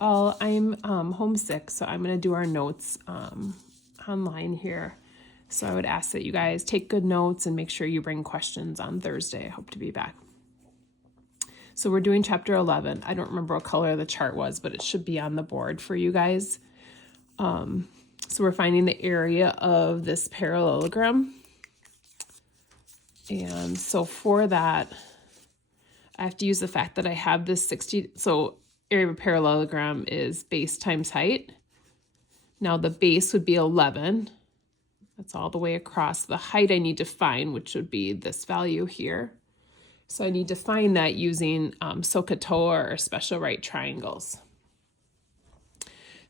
all. I'm homesick, so I'm going to do our notes online here. So I would ask that you guys take good notes and make sure you bring questions on Thursday. I hope to be back. So we're doing chapter 11. I don't remember what color the chart was, but it should be on the board for you guys. So we're finding the area of this parallelogram. And so for that, I have to use the fact that I have this 60. So area of a parallelogram is base times height. Now the base would be 11. That's all the way across. The height I need to find, which would be this value here. So I need to find that using SOHCAHTOA or special right triangles.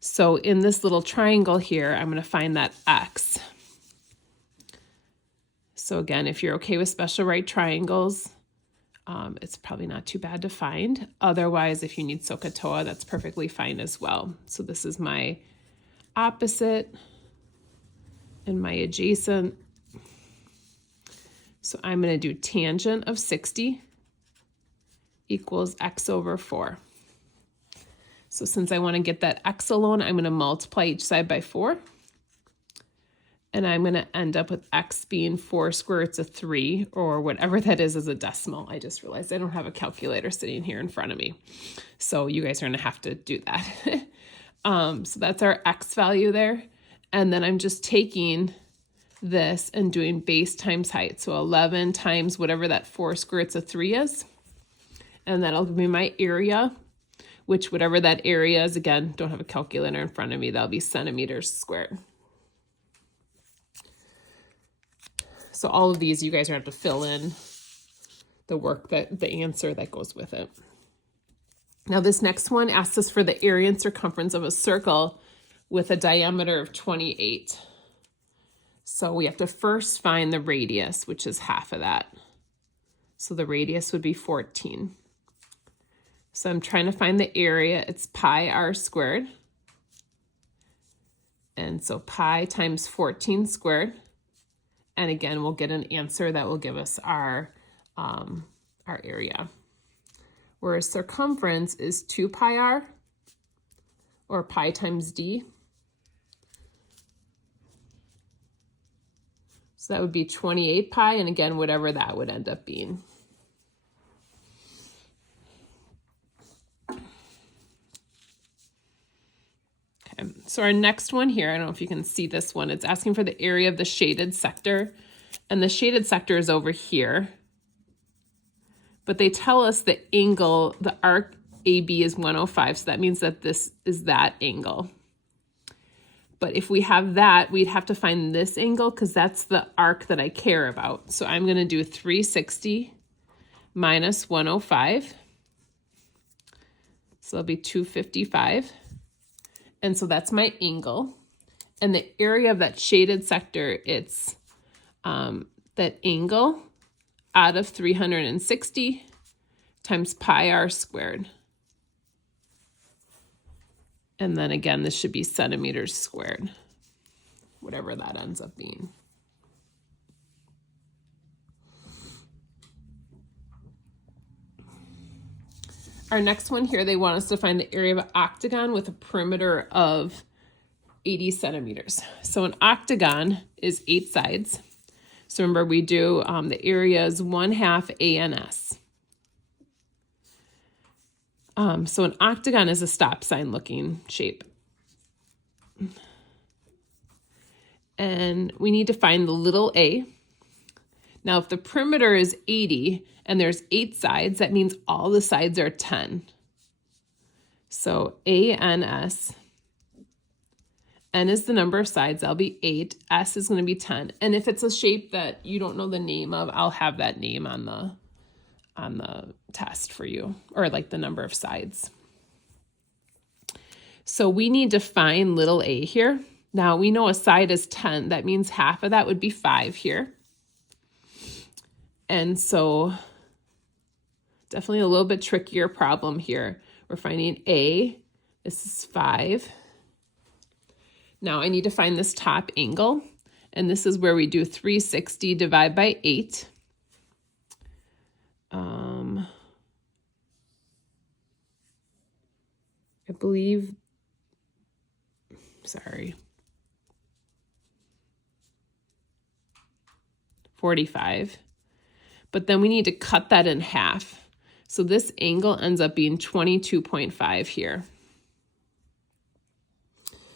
So in this little triangle here, I'm going to find that x. So again, if you're okay with special right triangles, it's probably not too bad to find. Otherwise, if you need SOHCAHTOA, that's perfectly fine as well. So this is my opposite and my adjacent. So I'm going to do tangent of 60 equals x over 4. So since I want to get that x alone, I'm going to multiply each side by 4. And I'm going to end up with x being 4 square roots of 3, or whatever that is as a decimal. I just realized I don't have a calculator sitting here in front of me. So you guys are going to have to do that. So that's our x value there. And then I'm just taking this and doing base times height. So 11 times whatever that 4 square roots of 3 is. And that'll give me my area, which whatever that area is, again, don't have a calculator in front of me, that'll be centimeters squared. So all of these, you guys are going to have to fill in the work, the answer that goes with it. Now this next one asks us for the area and circumference of a circle with a diameter of 28. So we have to first find the radius, which is half of that. So the radius would be 14. So I'm trying to find the area. It's pi r squared. And so pi times 14 squared. And again, we'll get an answer that will give us our area. Whereas circumference is 2 pi r, or pi times d. So that would be 28 pi, and again, whatever that would end up being. Okay, so our next one here, I don't know if you can see this one, it's asking for the area of the shaded sector, and the shaded sector is over here. But they tell us the angle, the arc AB is 105, so that means that this is that angle. But if we have that, we'd have to find this angle because that's the arc that I care about. So I'm going to do 360 minus 105. So that'll be 255. And so that's my angle. And the area of that shaded sector, it's that angle out of 360 times pi r squared. And then again, this should be centimeters squared, whatever that ends up being. Our next one here, they want us to find the area of an octagon with a perimeter of 80 centimeters. So an octagon is 8 sides. So remember, we do the area is 1/2 ANS. So an octagon is a stop sign looking shape. And we need to find the little a. Now, if the perimeter is 80 and there's 8 sides, that means all the sides are 10. So ANS. N is the number of sides, that'll be 8. S is going to be 10. And if it's a shape that you don't know the name of, I'll have that name on the test for you, or like the number of sides. So we need to find little a here. Now we know a side is 10. That means half of that would be 5 here. And so definitely a little bit trickier problem here. We're finding a, this is 5. Now I need to find this top angle, and this is where we do 360 divided by 8. I believe, sorry, 45. But then we need to cut that in half. So this angle ends up being 22.5 here.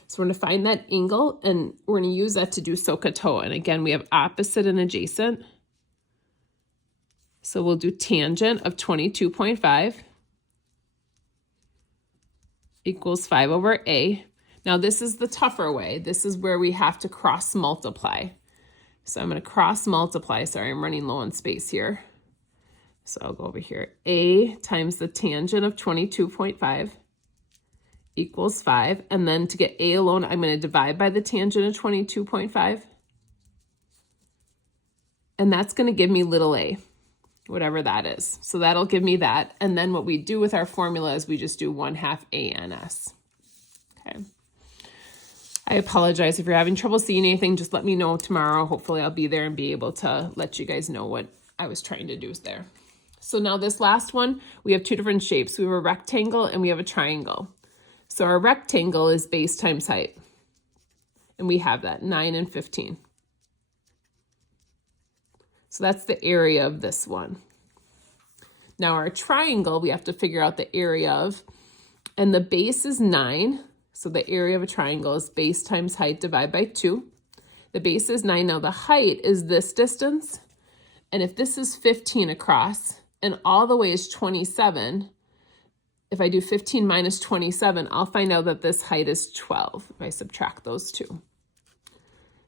So we're going to find that angle, and we're going to use that to do SOHCAHTOA. And again, we have opposite and adjacent. So we'll do tangent of 22.5 equals 5 over A. Now this is the tougher way. This is where we have to cross multiply. So I'm going to cross multiply. Sorry, I'm running low on space here. So I'll go over here. A times the tangent of 22.5 equals 5. And then to get A alone, I'm going to divide by the tangent of 22.5. And that's going to give me little a, whatever that is. So that'll give me that. And then what we do with our formula is we just do 1/2 ANS. Okay. I apologize if you're having trouble seeing anything. Just let me know tomorrow. Hopefully I'll be there and be able to let you guys know what I was trying to do there. So now this last one, we have two different shapes. We have a rectangle and we have a triangle. So our rectangle is base times height. And we have that, 9 and 15. So that's the area of this one. Now our triangle, we have to figure out the area of, and the base is 9. So the area of a triangle is base times height divided by 2. The base is 9. Now the height is this distance. And if this is 15 across and all the way is 27, if I do 15 minus 27, I'll find out that this height is 12 if I subtract those two.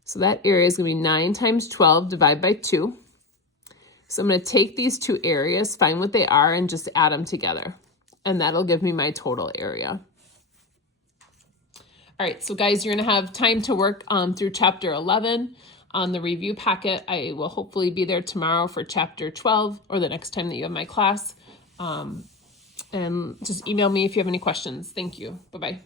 So that area is going to be 9 times 12 divided by 2. So I'm going to take these two areas, find what they are, and just add them together. And that'll give me my total area. All right, so guys, you're going to have time to work through chapter 11 on the review packet. I will hopefully be there tomorrow for chapter 12 or the next time that you have my class. And just email me if you have any questions. Thank you. Bye-bye.